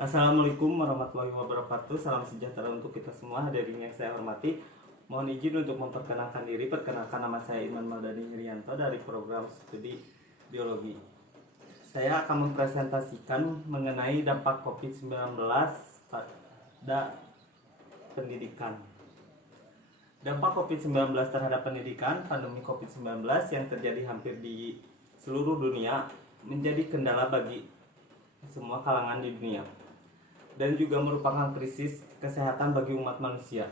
Assalamualaikum warahmatullahi wabarakatuh. Salam sejahtera untuk kita semua. Hadirin yang saya hormati, mohon izin untuk memperkenalkan diri. Perkenalkan, nama saya Iman Maldani Hirianto dari program studi biologi. Saya akan mempresentasikan mengenai dampak COVID-19 pada pendidikan. Dampak COVID-19 terhadap pendidikan. Pandemi COVID-19 yang terjadi hampir di seluruh dunia menjadi kendala bagi semua kalangan di dunia dan juga merupakan krisis kesehatan bagi umat manusia.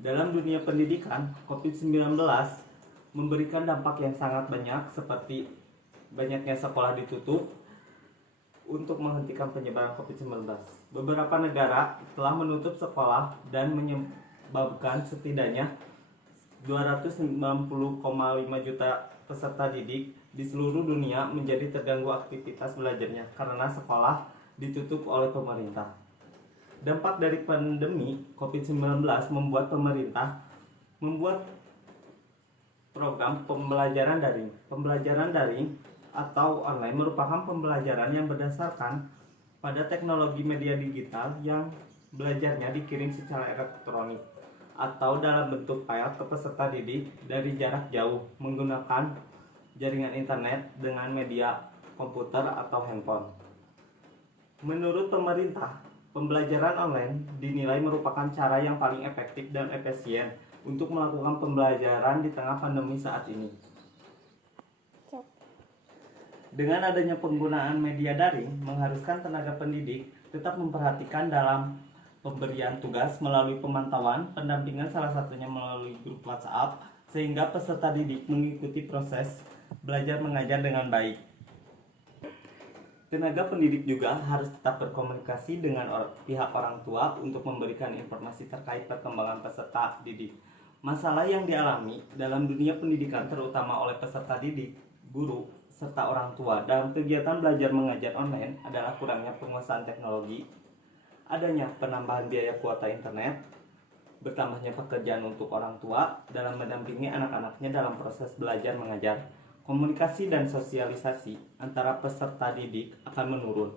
Dalam dunia pendidikan, COVID-19 memberikan dampak yang sangat banyak, seperti banyaknya sekolah ditutup untuk menghentikan penyebaran COVID-19. Beberapa negara telah menutup sekolah dan menyebabkan setidaknya 290,5 juta peserta didik di seluruh dunia menjadi terganggu aktivitas belajarnya karena sekolah ditutup oleh pemerintah. Dampak dari pandemi COVID-19 membuat pemerintah membuat program pembelajaran daring. Pembelajaran daring atau online merupakan pembelajaran yang berdasarkan pada teknologi media digital yang belajarnya dikirim secara elektronik atau dalam bentuk file ke peserta didik dari jarak jauh menggunakan jaringan internet dengan media komputer atau handphone. Menurut pemerintah, pembelajaran online dinilai merupakan cara yang paling efektif dan efisien untuk melakukan pembelajaran di tengah pandemi saat ini. Dengan adanya penggunaan media daring, mengharuskan tenaga pendidik tetap memperhatikan dalam pemberian tugas melalui pemantauan, pendampingan, salah satunya melalui grup WhatsApp, sehingga peserta didik mengikuti proses belajar mengajar dengan baik. Tenaga pendidik juga harus tetap berkomunikasi dengan pihak orang tua untuk memberikan informasi terkait perkembangan peserta didik. Masalah yang dialami dalam dunia pendidikan terutama oleh peserta didik, guru, serta orang tua dalam kegiatan belajar mengajar online adalah kurangnya penguasaan teknologi, adanya penambahan biaya kuota internet, bertambahnya pekerjaan untuk orang tua dalam mendampingi anak-anaknya dalam proses belajar mengajar. Komunikasi dan sosialisasi antara peserta didik akan menurun.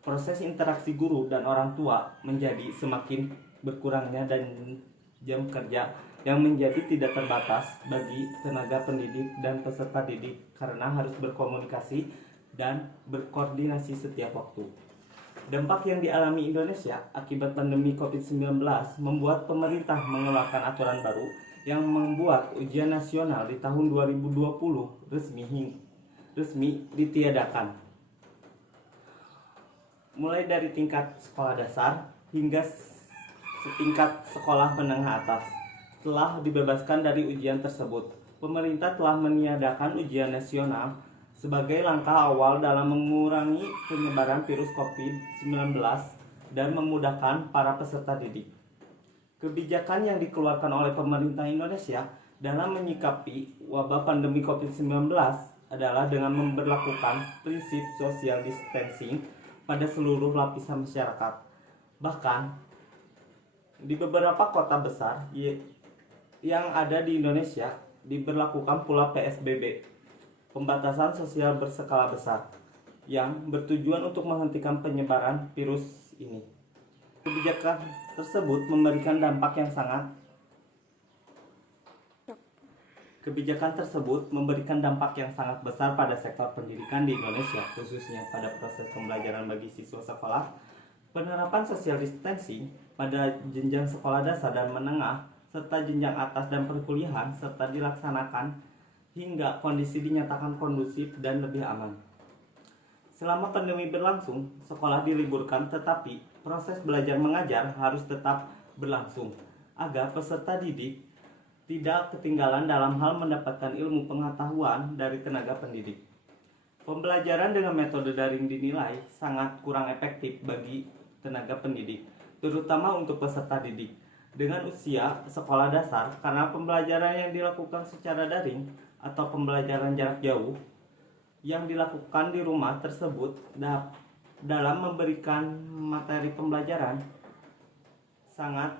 Proses interaksi guru dan orang tua menjadi semakin berkurangnya dan jam kerja yang menjadi tidak terbatas bagi tenaga pendidik dan peserta didik karena harus berkomunikasi dan berkoordinasi setiap waktu. Dampak yang dialami Indonesia akibat pandemi COVID-19 membuat pemerintah mengeluarkan aturan baru yang membuat ujian nasional di tahun 2020 resmi ditiadakan. Mulai dari tingkat sekolah dasar hingga setingkat sekolah menengah atas telah dibebaskan dari ujian tersebut. Pemerintah telah meniadakan ujian nasional sebagai langkah awal dalam mengurangi penyebaran virus COVID-19 dan memudahkan para peserta didik. Kebijakan yang dikeluarkan oleh pemerintah Indonesia dalam menyikapi wabah pandemi COVID-19 adalah dengan memberlakukan prinsip social distancing pada seluruh lapisan masyarakat. Bahkan di beberapa kota besar yang ada di Indonesia diberlakukan pula PSBB, pembatasan sosial berskala besar, yang bertujuan untuk menghentikan penyebaran virus ini. Kebijakan tersebut memberikan dampak yang sangat besar pada sektor pendidikan di Indonesia, khususnya pada proses pembelajaran bagi siswa sekolah. Penerapan social distancing pada jenjang sekolah dasar dan menengah serta jenjang atas dan perkuliahan serta dilaksanakan hingga kondisi dinyatakan kondusif dan lebih aman. Selama pandemi berlangsung, sekolah diliburkan, tetapi proses belajar mengajar harus tetap berlangsung agar peserta didik tidak ketinggalan dalam hal mendapatkan ilmu pengetahuan dari tenaga pendidik. Pembelajaran dengan metode daring dinilai sangat kurang efektif bagi tenaga pendidik, terutama untuk peserta didik dengan usia sekolah dasar, karena pembelajaran yang dilakukan secara daring atau pembelajaran jarak jauh yang dilakukan di rumah tersebut dalam memberikan materi pembelajaran sangat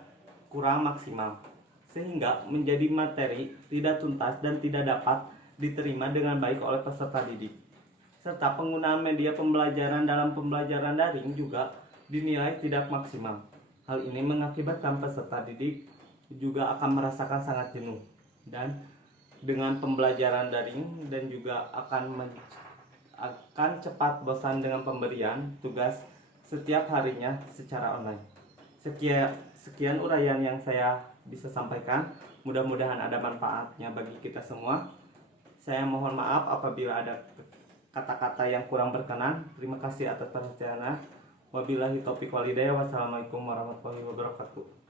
kurang maksimal, sehingga menjadi materi tidak tuntas dan tidak dapat diterima dengan baik oleh peserta didik. Serta penggunaan media pembelajaran dalam pembelajaran daring juga dinilai tidak maksimal. Hal ini mengakibatkan peserta didik juga akan merasakan sangat jenuh dan dengan pembelajaran daring, dan juga akan cepat bosan dengan pemberian tugas setiap harinya secara online. Sekian uraian yang saya bisa sampaikan. Mudah-mudahan ada manfaatnya bagi kita semua. Saya mohon maaf apabila ada kata-kata yang kurang berkenan. Terima kasih atas perhatiannya. Wabillahi taufiq walhidayah. Wassalamualaikum warahmatullahi wabarakatuh.